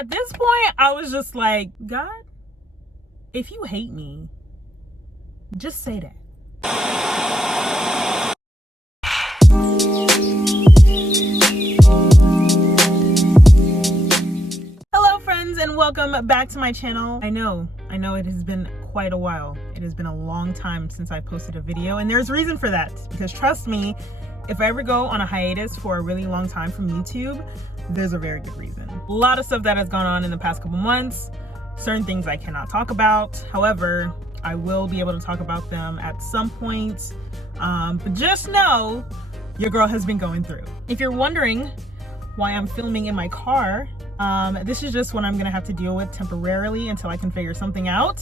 At this point, I was just like, God, if you hate me, just say that. Hello friends, and welcome back to my channel. I know it has been quite a while. It has been a long time since I posted a video, and there's reason for that, because trust me, if I ever go on a hiatus for a really long time from YouTube, there's a very good reason. A lot of stuff that has gone on in the past couple months, certain things I cannot talk about. However, I will be able to talk about them at some point. But just know, your girl has been going through. If you're wondering why I'm filming in my car, this is just what I'm gonna have to deal with temporarily until I can figure something out.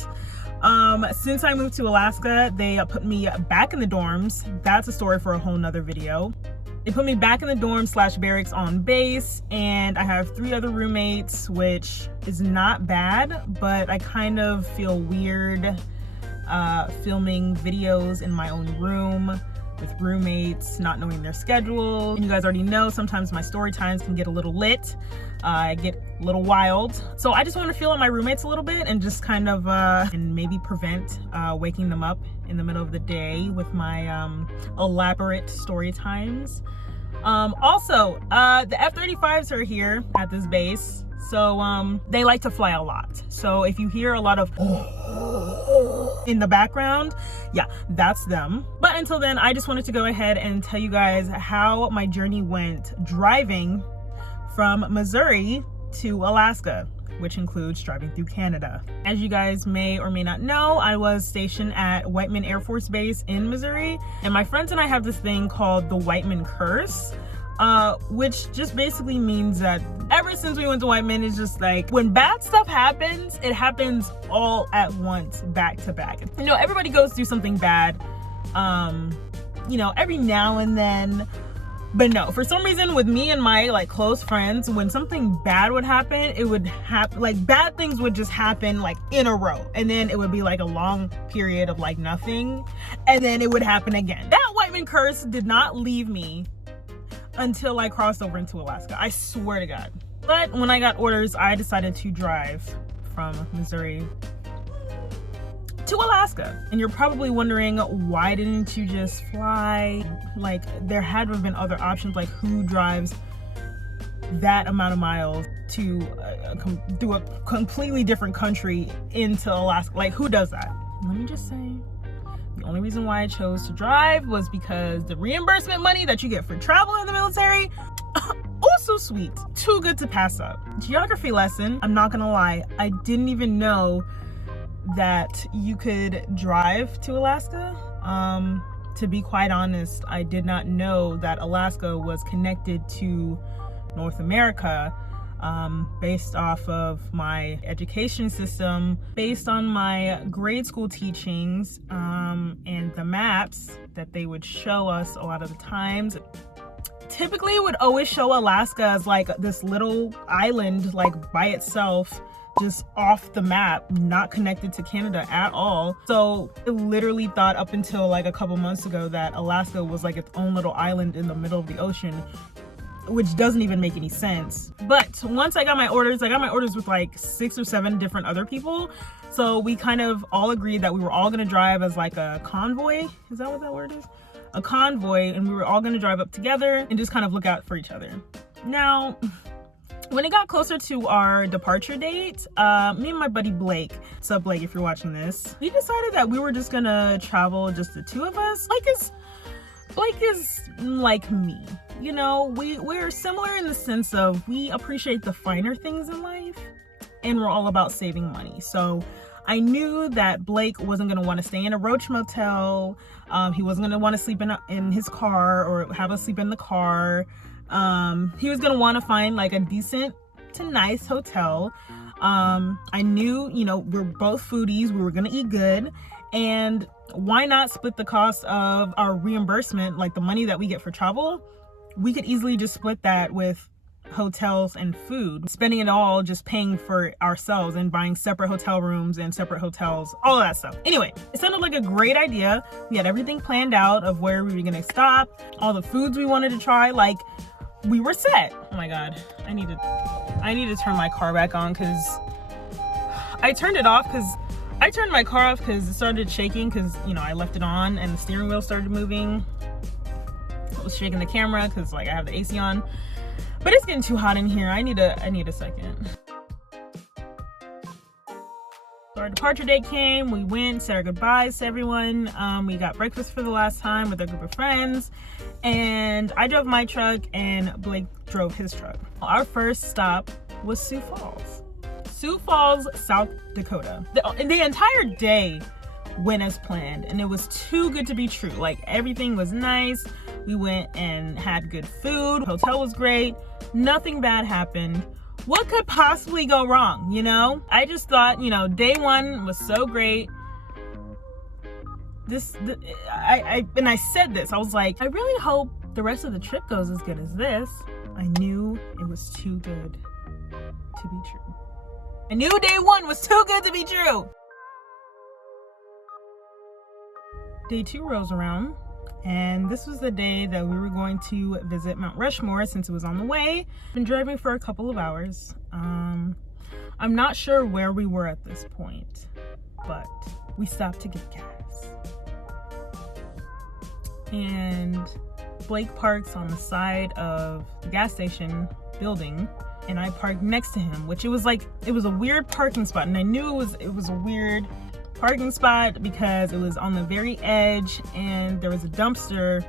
Since I moved to Alaska, they put me back in the dorms. That's a story for a whole nother video. They put me back in the dorm / barracks on base, and I have 3 other roommates, which is not bad, but I kind of feel weird filming videos in my own room with roommates, not knowing their schedule. And you guys already know, sometimes my story times can get a little lit. I get a little wild. So I just want to feel on my roommates a little bit and just kind of, and maybe prevent waking them up in the middle of the day with my elaborate story times. Also, the F-35s are here at this base. So they like to fly a lot. So if you hear a lot of in the background, yeah, that's them. But until then, I just wanted to go ahead and tell you guys how my journey went driving from Missouri to Alaska, which includes driving through Canada. As you guys may or may not know, I was stationed at Whiteman Air Force Base in Missouri, and my friends and I have this thing called the Whiteman Curse, which just basically means that ever since we went to Whiteman, it's just like when bad stuff happens, it happens all at once, back to back. You know, everybody goes through something bad, you know, every now and then. But no, for some reason with me and my like close friends, when something bad would happen, it would happen, like bad things would just happen like in a row, and then it would be like a long period of like nothing, and then it would happen again. That Whiteman curse did not leave me until I crossed over into Alaska. I swear to God. But when I got orders, I decided to drive from Missouri to Alaska. And you're probably wondering, why didn't you just fly? Like, there had to have been other options. Like, who drives that amount of miles to do a completely different country into Alaska? Like, who does that? Let me just say, the only reason why I chose to drive was because the reimbursement money that you get for travel in the military, also sweet, too good to pass up. Geography lesson, I'm not gonna lie, I didn't even know that you could drive to Alaska. To be quite honest, I did not know that Alaska was connected to North America. Based off of my education system, based on my grade school teachings, and the maps that they would show us a lot of the times, typically it would always show Alaska as like this little island, like by itself, just off the map, not connected to Canada at all. So I literally thought up until like a couple months ago that Alaska was like its own little island in the middle of the ocean, which doesn't even make any sense. But once I got my orders with like 6 or 7 different other people. So we kind of all agreed that we were all gonna drive as like a convoy. Is that what that word is? A convoy, and we were all gonna drive up together and just kind of look out for each other. Now, when it got closer to our departure date, me and my buddy Blake, what's up Blake if you're watching this, we decided that we were just gonna travel just the 2 of us. Blake is like me. You know, we're similar in the sense of we appreciate the finer things in life, and we're all about saving money. So I knew that Blake wasn't gonna want to stay in a roach motel. He wasn't gonna want to sleep in his car or have us sleep in the car. He was gonna want to find like a decent to nice hotel. I knew, you know, we're both foodies. We were gonna eat good, and why not split the cost of our reimbursement, like the money that we get for travel? We could easily just split that with hotels and food, spending it all just paying for ourselves and buying separate hotel rooms and separate hotels, all of that stuff. Anyway, it sounded like a great idea. We had everything planned out of where we were gonna stop, all the foods we wanted to try. Like, we were set. Oh my God, I need to turn my car back on because I turned it off because I turned my car off because it started shaking because, you know, I left it on and the steering wheel started moving. It was shaking the camera because like I have the AC on, but it's getting too hot in here. I need a second. So our departure date came, we went, said our goodbyes to everyone. We got breakfast for the last time with a group of friends, and I drove my truck and Blake drove his truck. Our first stop was Sioux Falls. Sioux Falls, South Dakota. The entire day went as planned, and it was too good to be true. Like, everything was nice. We went and had good food. Hotel was great. Nothing bad happened. What could possibly go wrong, you know? I just thought, you know, day one was so great. I said this, I was like, I really hope the rest of the trip goes as good as this. I knew it was too good to be true. I knew day one was too good to be true. Day two rolls around, and this was the day that we were going to visit Mount Rushmore since it was on the way. Been driving for a couple of hours. I'm not sure where we were at this point, but we stopped to get gas. And Blake parks on the side of the gas station building, and I parked next to him, which it was a weird parking spot, and I knew it was a weird parking spot because it was on the very edge, and there was a dumpster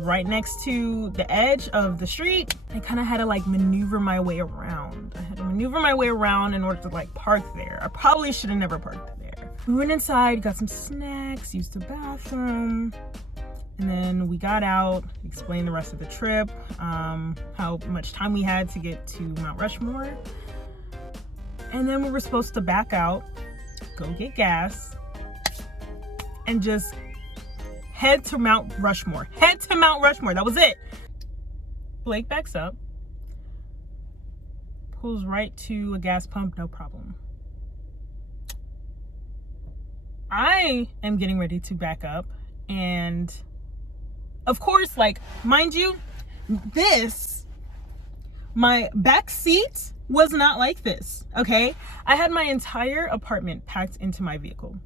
right next to the edge of the street. I kind of had to like maneuver my way around. I had to maneuver my way around in order to like park there. I probably should have never parked there. We went inside, got some snacks, used the bathroom, and then we got out, explained the rest of the trip, how much time we had to get to Mount Rushmore. And then we were supposed to back out, go get gas, and just head to Mount Rushmore. Head to Mount Rushmore, that was it. Blake backs up, pulls right to a gas pump, no problem. I am getting ready to back up, and of course, like, mind you, my back seat was not like this, okay? I had my entire apartment packed into my vehicle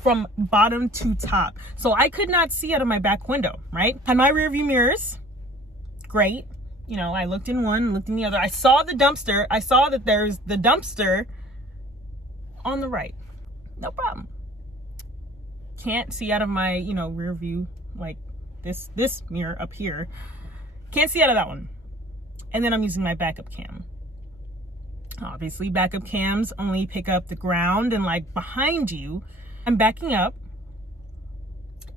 from bottom to top. So I could not see out of my back window, right? Had my rear view mirrors, great. You know, I looked in one, looked in the other. I saw the dumpster. I saw that there's the dumpster on the right. No problem. Can't see out of my, you know, rear view, like this mirror up here. Can't see out of that one. And then I'm using my backup cam. Obviously, backup cams only pick up the ground and like behind you. I'm backing up,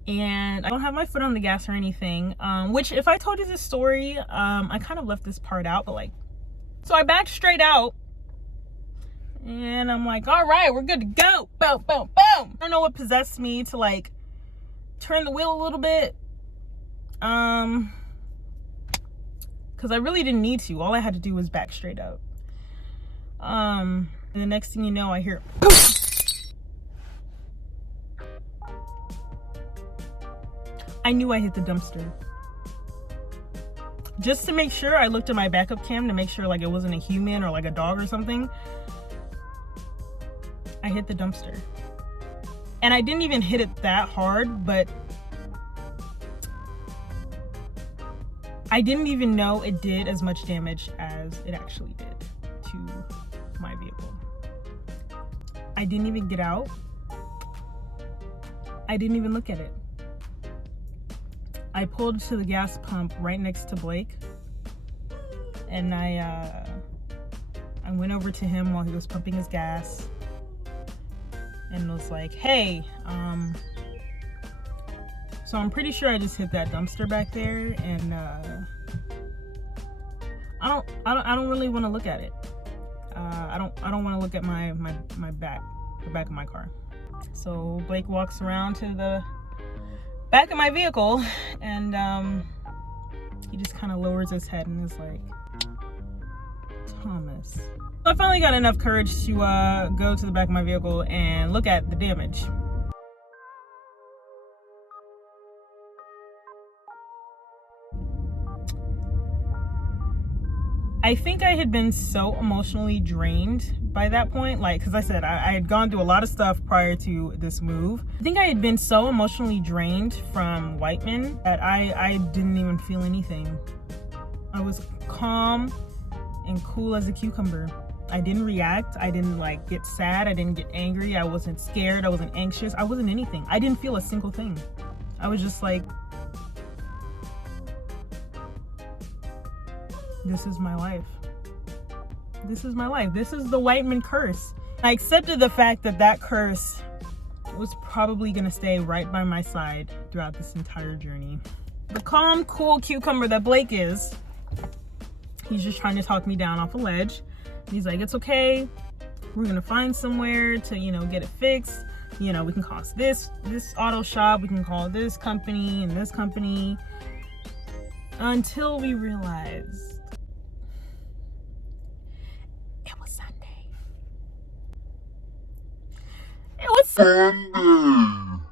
and I don't have my foot on the gas or anything, which if I told you this story, I kind of left this part out, but like, so I backed straight out, and I'm like, all right, we're good to go. Boom, boom, boom. I don't know what possessed me to like turn the wheel a little bit, because I really didn't need to. All I had to do was back straight up. And the next thing you know, I hear poof. I knew I hit the dumpster. Just to make sure, I looked at my backup cam to make sure like it wasn't a human or like a dog or something. I hit the dumpster. And I didn't even hit it that hard, but I didn't even know it did as much damage as it actually did to my vehicle. I didn't even get out. I didn't even look at it. I pulled to the gas pump right next to Blake, and I went over to him while he was pumping his gas and was like, hey, so I'm pretty sure I just hit that dumpster back there, and I don't really want to look at it. I don't want to look at my back, the back of my car. So Blake walks around to the back of my vehicle, and he just kind of lowers his head and is like, Thomas. So I finally got enough courage to go to the back of my vehicle and look at the damage. I think I had been so emotionally drained by that point, like, because I said I had gone through a lot of stuff prior to this move. I think I had been so emotionally drained from Whiteman that I didn't even feel anything. I was calm and cool as a cucumber. I didn't react. I didn't like get sad. I didn't get angry. I wasn't scared. I wasn't anxious. I wasn't anything. I didn't feel a single thing. I was just like, this is my life. This is my life. This is the Whiteman curse. I accepted the fact that that curse was probably gonna stay right by my side throughout this entire journey. The calm, cool cucumber that Blake is, he's just trying to talk me down off a ledge. He's like, it's okay. We're gonna find somewhere to, you know, get it fixed. You know, we can call this auto shop. We can call this company and this company. Until we realized it was Sunday. It was Sunday.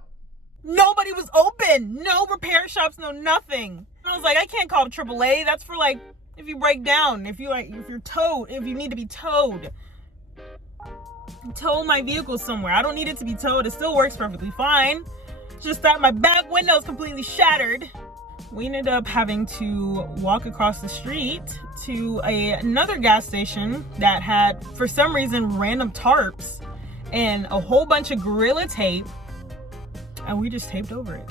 Nobody was open. No repair shops, no nothing. And I was like, I can't call AAA. That's for like, if you break down, if you're towed, if you need to be towed. Tow my vehicle somewhere. I don't need it to be towed. It still works perfectly fine. It's just that my back window is completely shattered. We ended up having to walk across the street to another gas station that had, for some reason, random tarps and a whole bunch of Gorilla Tape. And we just taped over it.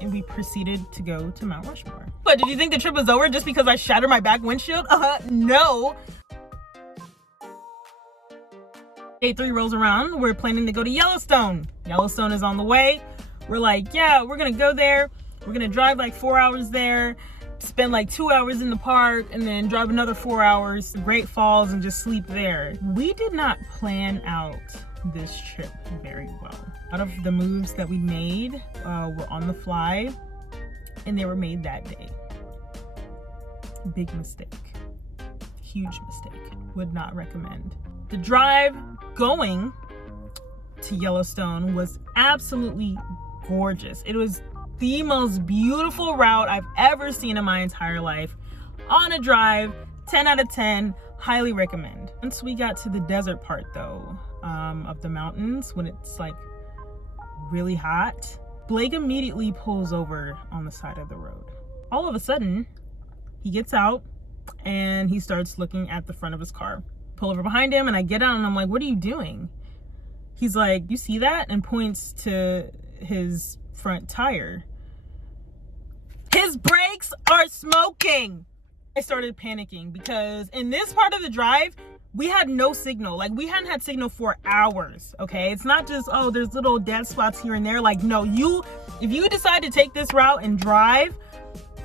And we proceeded to go to Mount Rushmore. But did you think the trip was over just because I shattered my back windshield? No. Day 3 rolls around. We're planning to go to Yellowstone. Yellowstone is on the way. We're like, yeah, we're gonna go there. We're gonna drive like 4 hours there, spend like 2 hours in the park, and then drive another 4 hours to Great Falls and just sleep there. We did not plan out this trip very well. A lot of the moves that we made were on the fly, and they were made that day. Big mistake. Huge mistake. Would not recommend. The drive going to Yellowstone was absolutely gorgeous. It was the most beautiful route I've ever seen in my entire life. On a drive, 10 out of 10, highly recommend. Once we got to the desert part though, of the mountains, when it's like really hot, Blake immediately pulls over on the side of the road. All of a sudden, he gets out and he starts looking at the front of his car. Pull over behind him and I get out and I'm like, what are you doing? He's like, you see that? And points to his front tire. His brakes are smoking. I started panicking because in this part of the drive, we had no signal. Like, we hadn't had signal for hours, okay? It's not just, oh, there's little dead spots here and there. Like, no, if you decide to take this route and drive,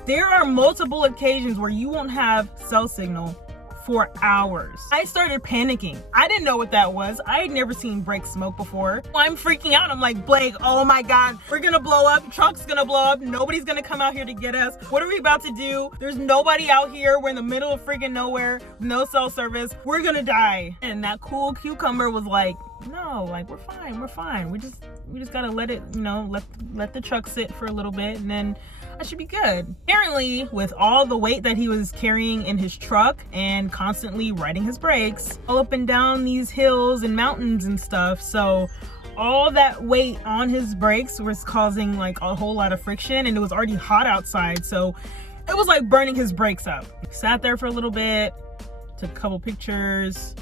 there are multiple occasions where you won't have cell signal for hours. I started panicking. I didn't know what that was. I had never seen brake smoke before. I'm freaking out. I'm like, Blake, oh my God, we're gonna blow up. Truck's gonna blow up. Nobody's gonna come out here to get us. What are we about to do? There's nobody out here. We're in the middle of freaking nowhere. No cell service. We're gonna die. And that cool cucumber was like, no, like, we're fine. We're fine. We just gotta let it, you know, let the truck sit for a little bit and then I should be good. Apparently, with all the weight that he was carrying in his truck and constantly riding his brakes all up and down these hills and mountains and stuff, so all that weight on his brakes was causing like a whole lot of friction, and it was already hot outside, so it was like burning his brakes up. Sat there for a little bit, took a couple pictures,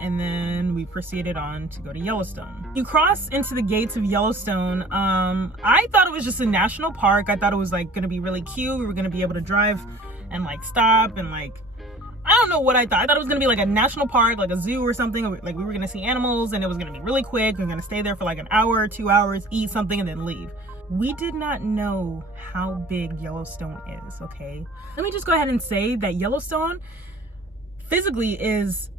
and then we proceeded on to go to Yellowstone. You cross into the gates of Yellowstone. I thought it was just a national park. I thought it was like gonna be really cute. We were gonna be able to drive and like stop and like, I don't know what I thought. I thought it was gonna be like a national park, like a zoo or something. Like we were gonna see animals and it was gonna be really quick. We were gonna stay there for like an hour, 2 hours, eat something and then leave. We did not know how big Yellowstone is, okay? Let me just go ahead and say that Yellowstone physically is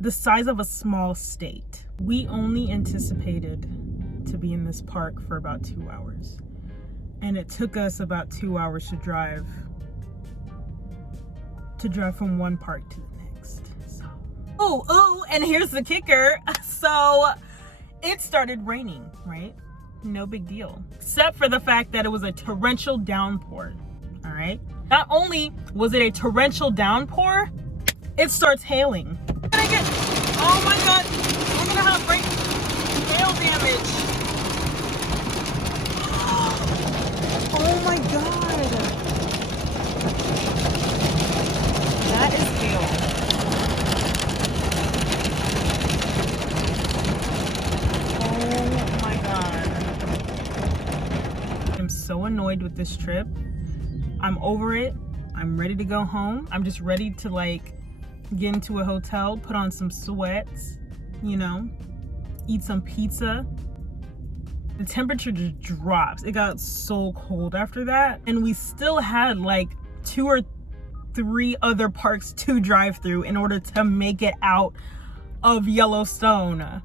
the size of a small state. We only anticipated to be in this park for about 2 hours. And it took us about 2 hours to drive from one park to the next. So, oh, and here's the kicker. So it started raining, right? No big deal. Except for the fact that it was a torrential downpour, all right? Not only was it a torrential downpour, it starts hailing. Oh my God, I'm gonna have hail damage. Oh my God. That is hail. Oh my God. I'm so annoyed with this trip. I'm over it. I'm ready to go home. I'm just ready to like get into a hotel, put on some sweats, you know, eat some pizza. The temperature just drops. It got so cold after that. And we still had like 2 or 3 other parks to drive through in order to make it out of Yellowstone.